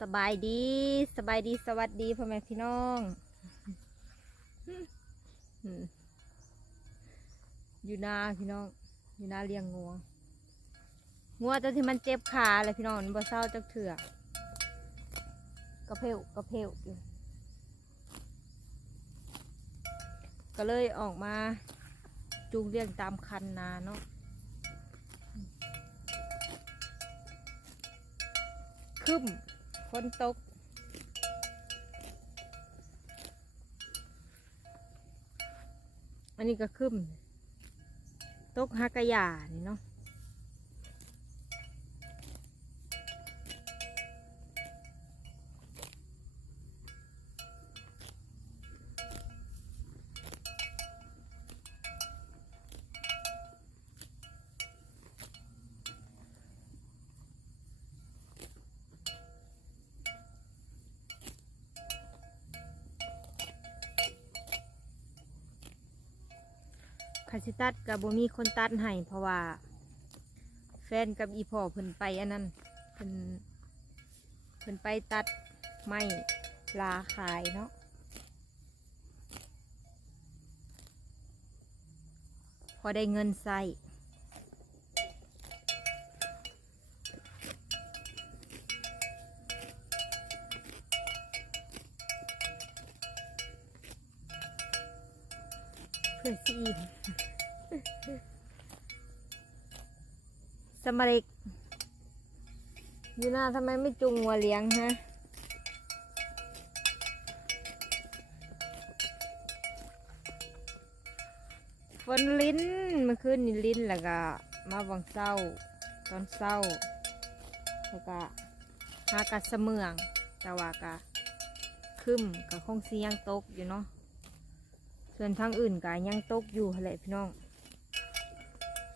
สบายดี สบายดีสวัสดีพ่อแม่พี่น้องอยู่นาพี่น้อง อยู่นาเลี้ยงงัวงัวตัวที่มันเจ็บขาเลยพี่น้องมันบ่เศร้าจักเถื่อกระเพวกระเพวอยู่ก็เลยออกมาจูงเลี้ยงตามคันนาเนาะคึม ฝนตก อันนี้ก็คึ้มตกฮักกะยานี่เนาะ สิตัดกับบ่มีคนตัดให้เพราะว่า แฟนกับอีพ่อเพิ่นไปอันนั้นเพิ่นเพิ่นไปตัดไม้ลาขายเนาะพอได้เงินใส่เพื่อซี สมาริกอยู่หน้าทำไมไม่จุงวัวเลี้ยงฮะฝนลิ้นเมื่อคืนนี่ลิ้นแล้วก็มาวังเศร้า ตอนเศร้าแล้วก็หากัดเสมือง แต่ว่าก็คึมกับคงสียังตกอยู่เนาะ ส่วนทางอื่นก็ยังตกอยู่แหละพี่น้อง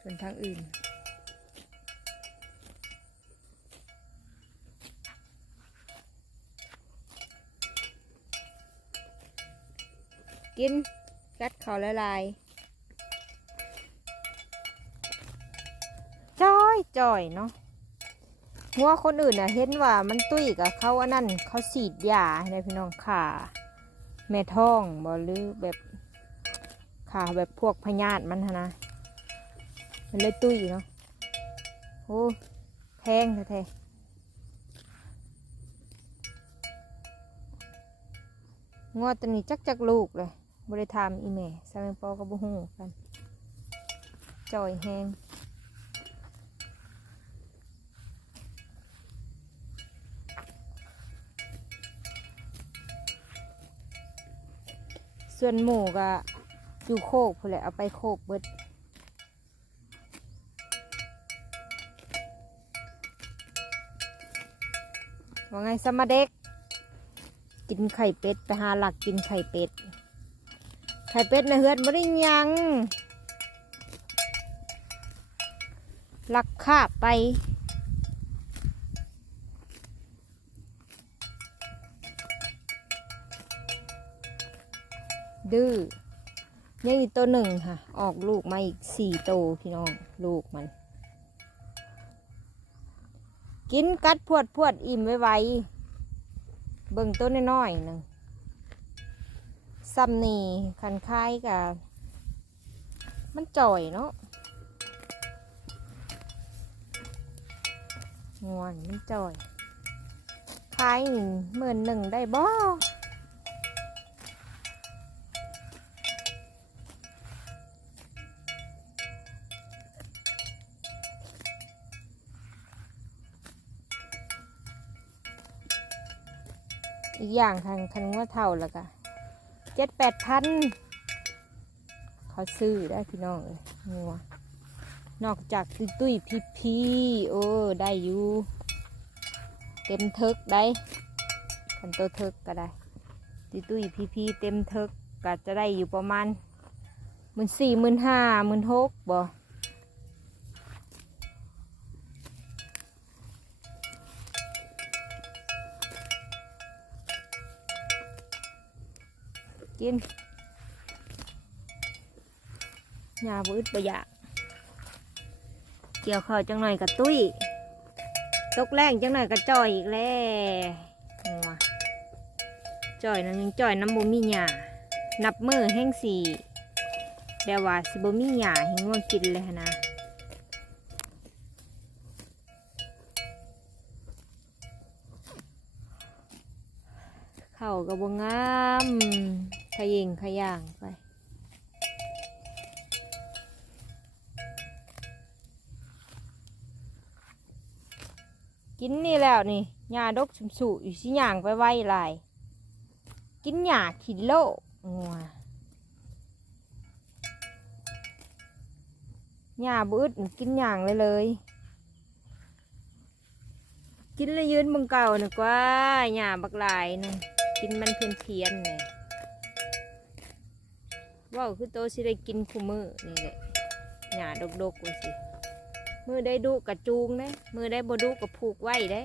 ส่วนทางอื่น กินกัดเขาละลายจอยจ่อยเนาะงัวคนอื่นน่ะเห็นว่ามันตุ้ยกับเขาอันนั้นเขาฉีดยาให้พี่น้องขาแม่ท้องบ่หรือแบบขาแบบพวกพยาธิมันหั้นนะ มันเลยตุ้ยเนาะโอ้แพงแท้ๆงัวตัวนี้จักจักลูกเลยบริทามอีแม่สามปอกับบุหูกันจ่อยแหงส่วนหมูก็อยู่โคกพู้นแหละเอาไปโคกเบิด ว่าไงสมาเด็ก กินไข่เป็ดไปหาหลักกินไข่เป็ด ไข่เป็ดในเฮือนไม่ได้ยังหลักคาไปดื้อยังอีกตัวหนึ่งค่ะ ออกลูกมาอีกสี่โตวพี่น้อง ลูกมัน กินกัดพวดพวดอิ่มไว้ไวๆเบิ่งต้นน้อยหนึ่งซ้ำนี่คันคายกับมันจ่อยเนาะงวนมันจ่อยคายหมื่นหนึ่งได้บ่ อีกอย่างทางคันว่าเท่าแล้วก็เจ็ดแปดพันเขาซื้อได้พี่น้องเลยงัวนอกจากตุ้ยตุ้ยพีพีโอ้ได้อยู่เต็มเทิกได้คันโตเทิกก็ได้ตุ้ยตุ้ยพีพีเต็มเทิกก็จะได้อยู่ประมาณหมื่นสี่หมื่นห้าหมื่นหกบ่ กินยาบืดประหยัดเกี่ยวข้าวจังหน่อยกับตุ้ย ตกแรงจังหน่อยกับจ่อยอีกแล้วงัวจ่อยนั่นยังจ่อยน้ำบ่มีหญ้านับมือแห้งสีแปลว่าสิบ่มีหญ้าห้งัวกินเลยนะเข้าก็บ่งาม ขยิงขย่างไป กินนี่แล้วนี่หญ้าดกสุมสุอยู่สิย่างไปไว้หลาย กินหญ้าขินโลงัวหญ้าบืดกินหย่างเลยเลย กินแล้วยืนบังเก่าหนึกว่าหญ้าบักหลายนึงกินมันเพียนเพียนเลย ว่าวคือโตสิได้กินคู่มือนี่แหละหญ้าดกๆว่าสิมือได้ดุกระจูงได้มือได้บ่ดุกระผูกไว้ได้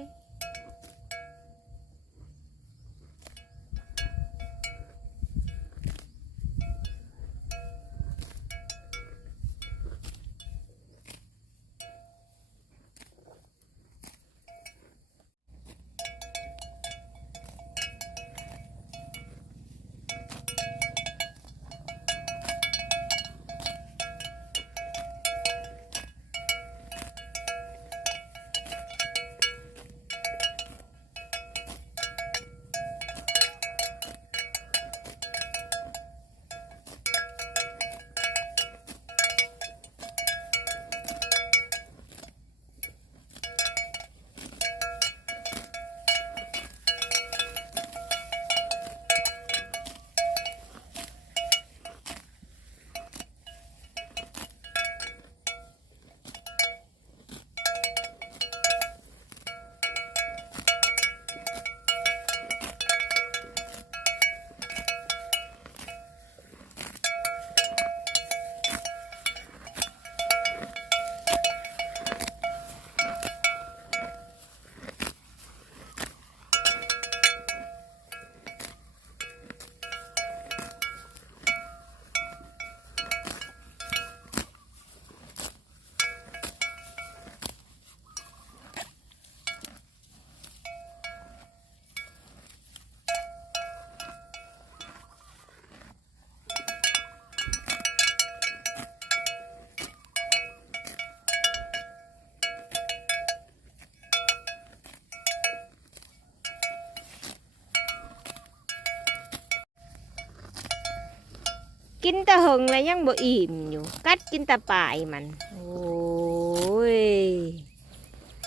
แต่หึงแล้วยังบ่อิ่มอยู่ กัดกินแต่ปลายมัน โอ้ย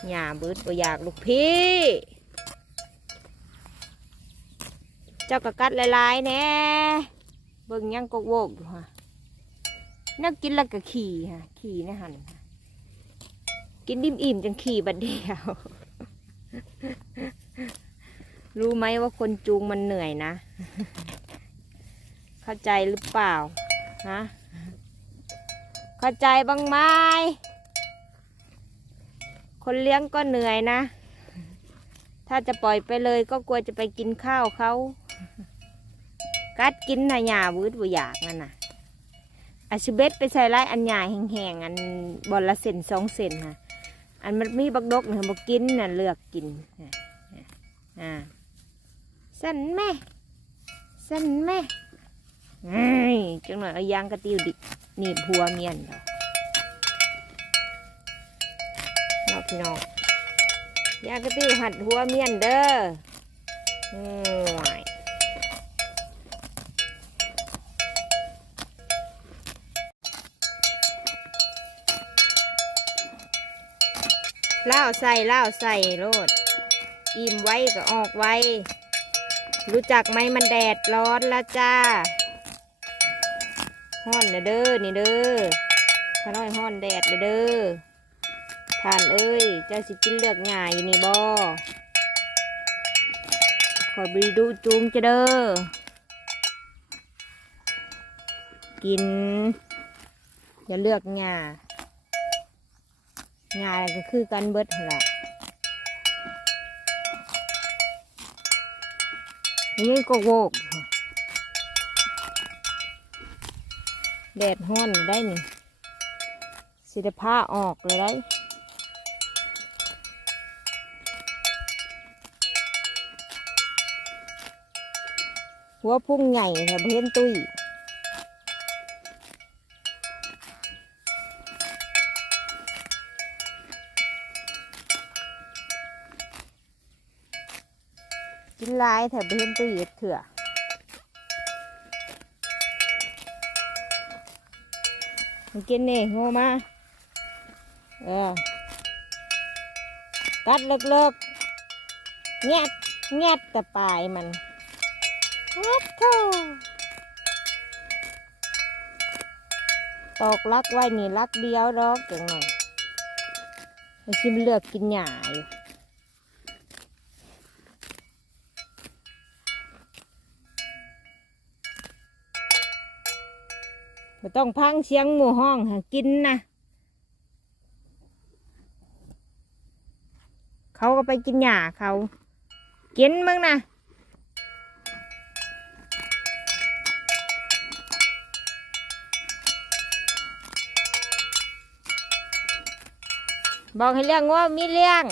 หญ้าเบิดบ่อยากลูกพี่ เจ้าก็กัดลายๆแน่เบิ่งยังกกโวกอยู่ฮะนักกินแล้วก็ขี่ฮะขี่นะหันกินดิ่มอิ่มๆจังขี่บัดเดียว รู้ไหมว่าคนจูงมันเหนื่อยนะ เข้าใจหรือเปล่า ฮะเข้าใจบ้างไหมคนเลี้ยงก็เหนื่อยนะ ถ้าจะปล่อยไปเลยก็กลัวจะไปกินข้าวเขา กัดกินนะหยาวืดบ่อยากนั่นน่ะอาชิเบตไปใส่ไล่อันใหยาแห้งๆอันบอลละเซนสองเซนค่ะ อันมันมีบักดกเนี่ยบอกกินน่ะเลือกกินอ่าสั่นแม่สั่นแม่ จังหน่อยเอายางกระติวดิหนีบหัวเมียนเราเนาะพี่น้องยางกระติวหัดหัวเมียนเด้อโอ้ยเล่าใส่เล่าใส่โลด อิ่มไว้ก็ออกไว้ รู้จักไหมมันแดดร้อนแล้วจ้า ฮ้อนเด้อนี่เด้อข้าน้อยฮ้อนแดดเลยเด้อทานเอ้ย เจ้าสิกินเลือกง่ายอยู่นี่บ่ขอบีดูจูงจะเด้อ กิน อย่าเลือกง่าง่าก็คือกันเบิดหั่นละนี่ก็โวก แดดห้อนได้นี่สิด้ผ้าออกเลยได้หัวพุ่งใหญ่แถวเห็นตุ้ยกินลายแถวเห็นตุ้ยเถื่อ มันกินนี่ง่มา เออ กัดเลิกๆแงดแงดแต่ปลายมันวัดโธตอกลักไว้นี่ลักเดียวดอกจังหน่อยไอ้ชิมเลือกกินหญ้าอยู่ ไม่ต้องพังเสียงหมูห้องหากินนะเขาก็ไปกินหญ้าเขากินมึงนะบอกให้เลี้ยงว่ามีเลี้ยง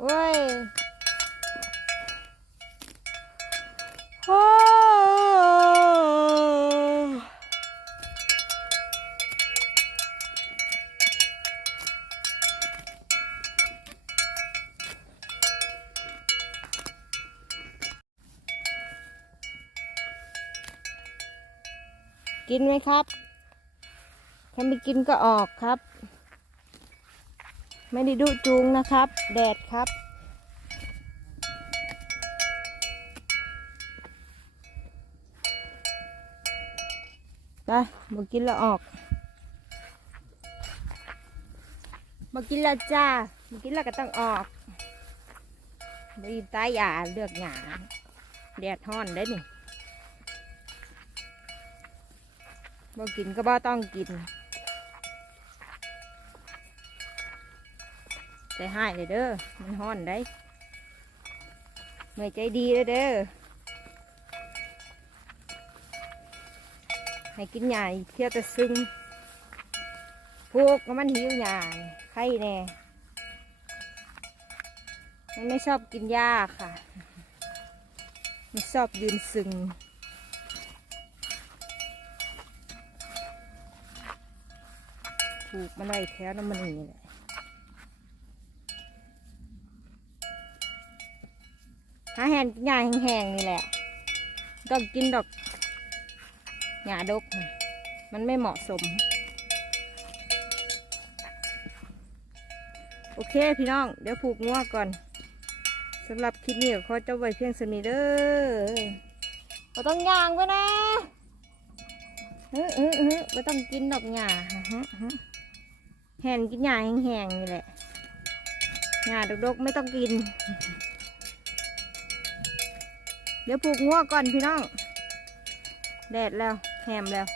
โอ้ย กินไหมครับถ้าไม่กินก็ออกครับ ไม่ได้ดุจูงนะครับ แดดครับได้มากินแล้วออกมากินแล้วจ้ามากินแล้วก็ต้องออกไม่ตายหยาเลือกหยาแดดฮ้อนได้นี่ บ่กินก็บ่ต้องกิน ใจหายเลยเด้อ มันฮ้อนได้เมื่อยใจดีเลยเด้อ ให้กินหญ้าเที่ยวแต่ซึงพวกมันหิวหญ้าไข่แน่ มันไม่ชอบกินหญ้าค่ะ มันชอบยืนซึง ถูกมันไว้แถวน้ำมันนี่แหละหาแหนหญ้าแห้งๆนี่แหละต้องกินดอกหญ้าดก มันไม่เหมาะสม โอเคพี่น้อง เดี๋ยวผูกงัวก่อนสำหรับคลิปนี้ก็ขอเจบไว้เพียงสนิเด้อเราต้องย่างไว้นะเออเออเออไม่ต้องกินดอกหญ้าฮะฮะ แหนกินหญ้าแห้งๆนี่แหละหญ้าดกๆไม่ต้องกิน เดี๋ยวผูกงัวก่อนพี่น้อง แดดแล้วแหมแล้ว